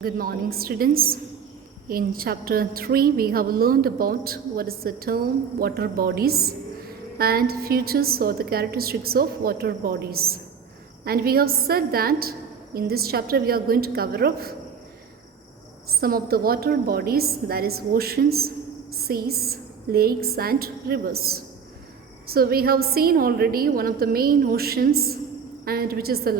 Good morning, students. In chapter 3, we have learned about what is the term water bodies and features or the characteristics of water bodies. And we have said that in this chapter we are going to cover up some of the water bodies, that is oceans, seas, lakes and rivers. So we have seen already one of the main oceans, and which is the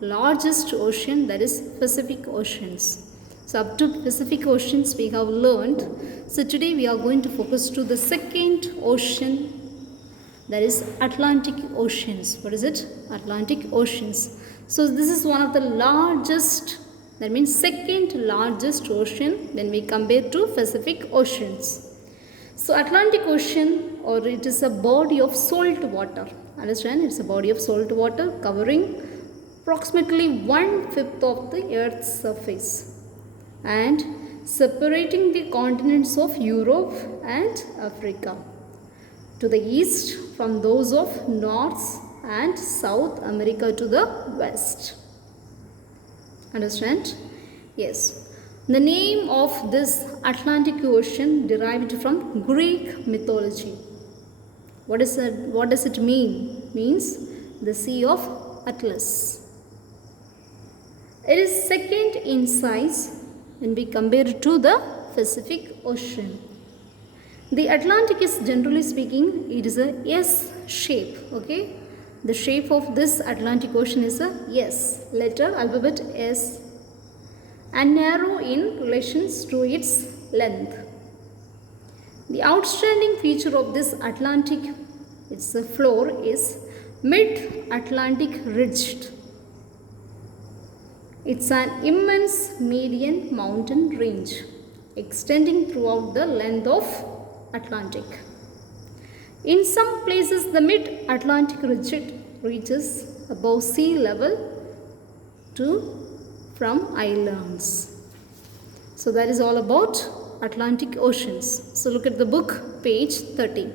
largest ocean, that is Pacific Oceans. So up to Pacific Oceans we have learned. So today we are going to focus to the second ocean, that is Atlantic Oceans. What is it? Atlantic Oceans. So this is one of the largest, that means second largest ocean when we compare to Pacific Oceans. So Atlantic Ocean, or it is a body of salt water. Understand? It's a body of salt water covering approximately 1/5 of the Earth's surface and separating the continents of Europe and Africa to the east from those of North and South America to the west. Understand? Yes. The name of this Atlantic Ocean derived from Greek mythology. What does it mean? Means the Sea of Atlas. It is second in size when we compare it to the Pacific Ocean. The Atlantic is, generally speaking, it is a S shape. Okay, the shape of this Atlantic Ocean is a S, letter alphabet S, and narrow in relations to its length. The outstanding feature of this Atlantic, its floor, is mid-Atlantic ridged. It's an immense median mountain range extending throughout the length of Atlantic. In some places, the mid-Atlantic ridge reaches above sea level from islands. So that is all about Atlantic Oceans. So look at the book, page 30.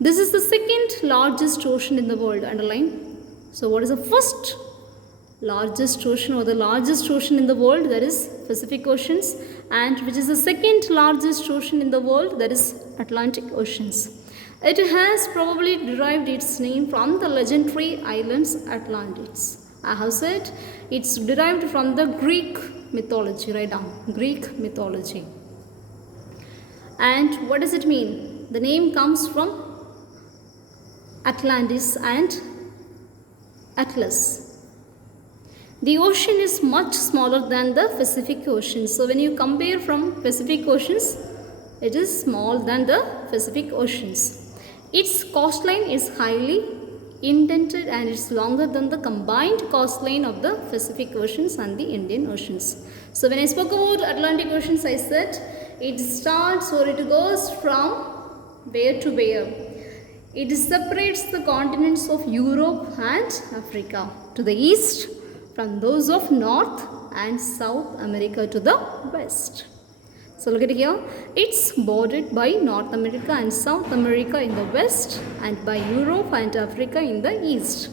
This is the second largest ocean in the world. Underline. So what is the first largest ocean, or the largest ocean in the world? That is Pacific Oceans. And which is the second largest ocean in the world? That is Atlantic Oceans. It has probably derived its name from the legendary islands Atlantis. I have said it's derived from the Greek mythology. Write down Greek mythology. And what does it mean? The name comes from Atlantis and Atlas. The ocean is much smaller than the Pacific Ocean. So when you compare from Pacific Oceans, it is small than the Pacific Oceans. Its coastline is highly indented and it's longer than the combined coastline of the Pacific Oceans and the Indian Oceans. So when I spoke about Atlantic Oceans, I said it starts, or it goes from where to where. It separates the continents of Europe and Africa to the east from those of North and South America to the west. So look at here, it's bordered by North America and South America in the west and by Europe and Africa in the east.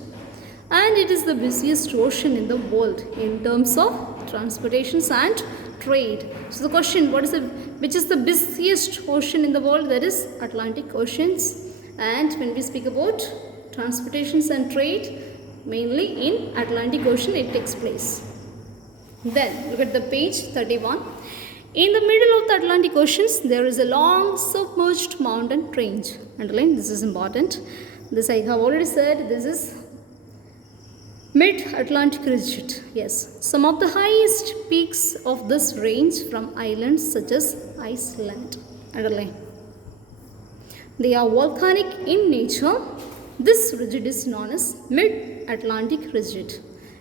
And it is the busiest ocean in the world in terms of transportations and trade. So the question, which is the busiest ocean in the world? That is Atlantic Oceans. And when we speak about transportations and trade, mainly in Atlantic Ocean it takes place. Then look at the page 31. In the middle of the Atlantic Oceans, there is a long submerged mountain range. Underline, this is important. This I have already said, this is mid-Atlantic ridge. Yes, some of the highest peaks of this range from islands such as Iceland. Underline. They are volcanic in nature. This ridge is known as mid-Atlantic ridge.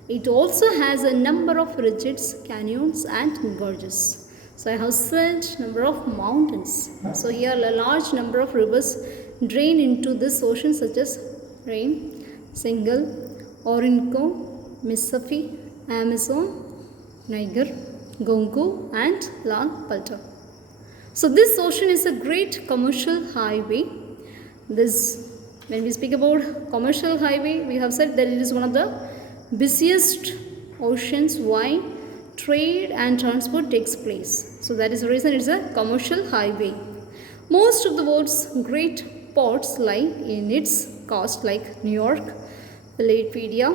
It also has a number of ridges, canyons and gorges. So I have said number of mountains. So here a large number of rivers drain into this ocean, such as Rhine, Single, Orinoco, Mississippi, Amazon, Niger, Congo and La Plata. So this ocean is a great commercial highway. When we speak about commercial highway, we have said that it is one of the busiest oceans. Why? trade and transport takes place. So that is the reason it's a commercial highway. Most of the world's great ports lie in its coast, like New York, Philadelphia,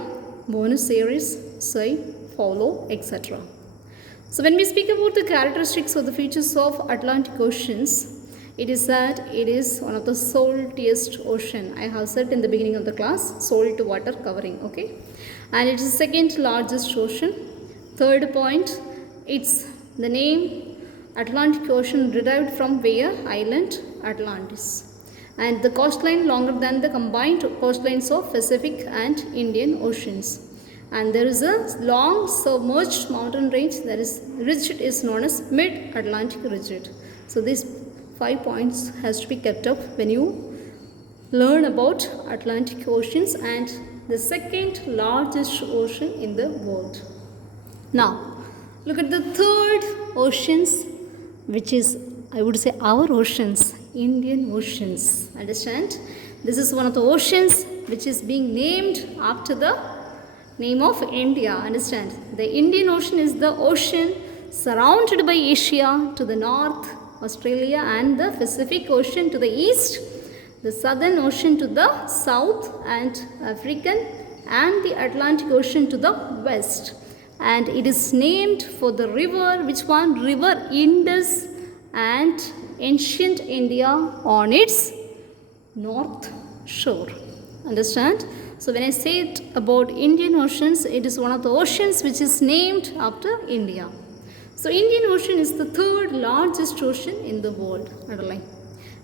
Buenos Aires, Sao Paulo, etc. So when we speak about the characteristics or the features of Atlantic Oceans, it is that it is one of the saltiest ocean. I have said in the beginning of the class, salt water covering, okay? And it is the second largest ocean. Third point, it's the name Atlantic Ocean derived from where? Island Atlantis. And the coastline longer than the combined coastlines of Pacific and Indian Oceans. And there is a long submerged mountain range, that is ridge is known as mid-Atlantic ridge. So these 5 points has to be kept up when you learn about Atlantic Oceans and the second largest ocean in the world. Now look at the third oceans, which is, I would say, our oceans, Indian Oceans. Understand? This is one of the oceans which is being named after the name of India. Understand? The Indian Ocean is the ocean surrounded by Asia to the north, Australia, and the Pacific Ocean to the east, the Southern Ocean to the south, and African and the Atlantic Ocean to the west. And it is named for the river, which one? River Indus, and ancient India on its north shore. Understand? So when I say it about Indian Oceans, it is one of the oceans which is named after India. So Indian Ocean is the third largest ocean in the world. Underline.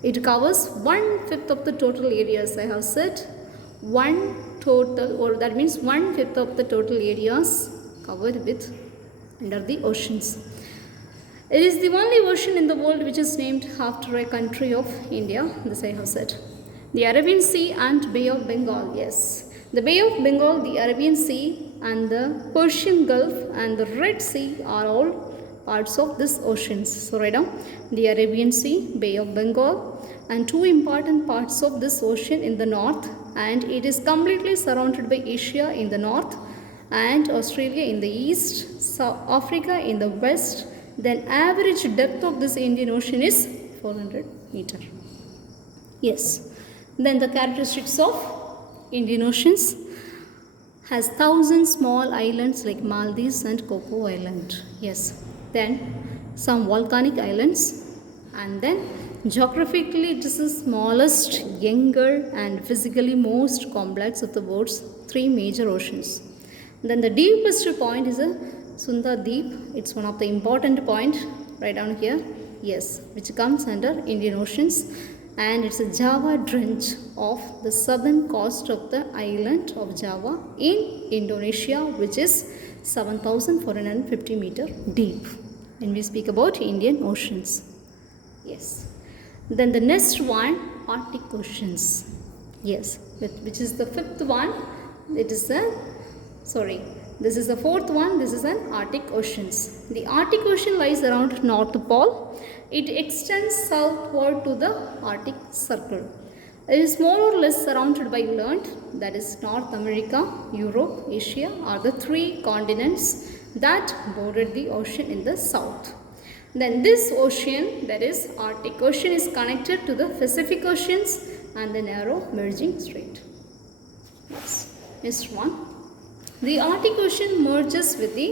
It covers 1/5 of the total areas. I have said that means 1/5 of the total areas covered with under the oceans. It is the only ocean in the world which is named after a country of India. This I have said. The Arabian Sea and Bay of Bengal. Yes. The Bay of Bengal, the Arabian Sea, and the Persian Gulf and the Red Sea are all parts of this oceans. So write down the Arabian Sea, Bay of Bengal, and two important parts of this ocean in the north, and it is completely surrounded by Asia in the north and Australia in the east, South Africa in the west. Then average depth of this Indian Ocean is 400 meter. Yes. Then the characteristics of Indian Oceans has 1,000 small islands like Maldives and Coco Island. Yes. Then some volcanic islands, and then geographically it is the smallest, younger, and physically most complex of the world's 3 major oceans. Then the deepest point is a Sunda Deep. It's one of the important point right down here. Yes, which comes under Indian Oceans, and it's a Java Trench of the southern coast of the island of Java in Indonesia, which is 7,450 meter deep when we speak about Indian Oceans. Yes. Then the next one, Arctic Oceans. Yes, which is the fifth one. It is a this is the fourth one. This is an Arctic Oceans. The Arctic Ocean lies around North Pole. It extends southward to the Arctic Circle. It is more or less surrounded by land, that is North America, Europe, Asia are the 3 continents that border the ocean in the south. Then this ocean, that is Arctic Ocean, is connected to the Pacific Oceans and the narrow merging strait. Yes. Next one. The Arctic Ocean merges with the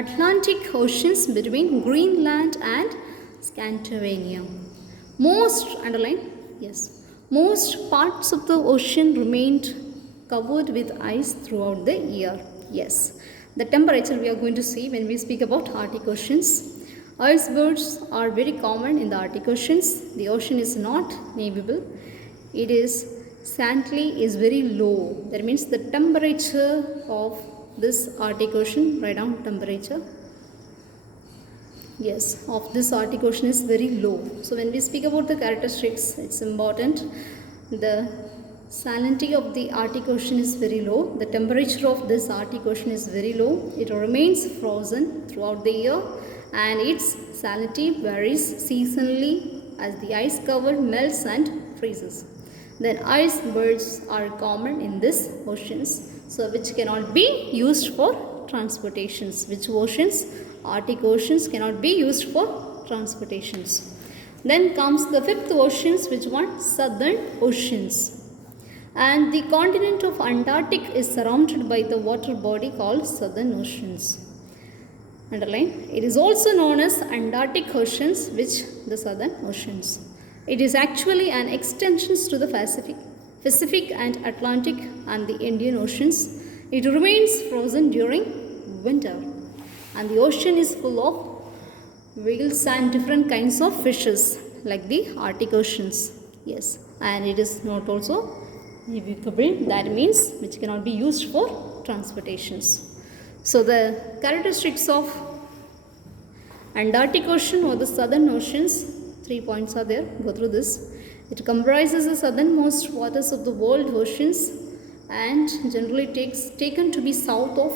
Atlantic Oceans between Greenland and Scandinavia. Most parts of the ocean remained covered with ice throughout the year. Yes. The temperature we are going to see when we speak about Arctic Oceans. Icebergs are very common in the Arctic Oceans. The ocean is not navigable. It is salinity is very low. That means the temperature of this Arctic Ocean, write down temperature. Yes, of this Arctic Ocean is very low. So when we speak about the characteristics, it's important. The salinity of the Arctic Ocean is very low. The temperature of this Arctic Ocean is very low. It remains frozen throughout the year, and its salinity varies seasonally as the ice cover melts and freezes. Then icebergs are common in these oceans, so which cannot be used for transportations. Which oceans? Arctic oceans cannot be used for transportations. Then comes the fifth oceans. Which one? Southern oceans. And the continent of Antarctic is surrounded by the water body called Southern Oceans. Underline. It is also known as Antarctic Oceans, which the Southern Oceans. It is actually an extension to the Pacific and Atlantic and the Indian Oceans. It remains frozen during winter. And the ocean is full of whales and different kinds of fishes like the Arctic Oceans. Yes. And it is not also navigable, that means which cannot be used for transportations. So the characteristics of Antarctic Ocean or the Southern Oceans, 3 points are there, go through this. It comprises the southernmost waters of the world oceans and generally taken to be south of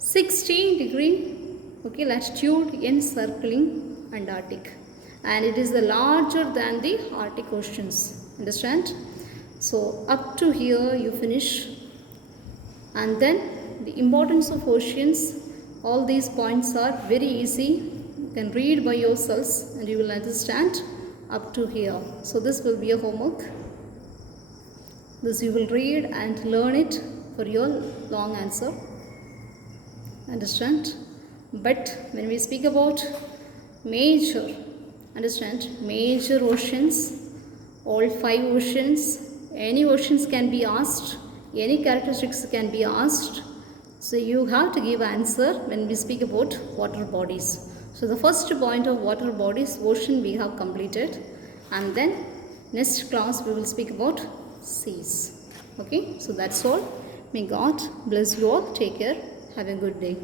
60-degree latitude encircling Antarctic, and it is the larger than the Arctic Oceans. Understand? So up to here you finish, and then the importance of oceans, all these points are very easy. You can read by yourselves and you will understand up to here. So this will be a homework. This you will read and learn it for your long answer. Understand? But when we speak about major, understand, major oceans, all 5 oceans, any oceans can be asked, any characteristics can be asked. So you have to give answer when we speak about water bodies. So the first point of water bodies, ocean, we have completed, and then next class we will speak about seas. Okay, so that's all. May God bless you all. Take care. Have a good day.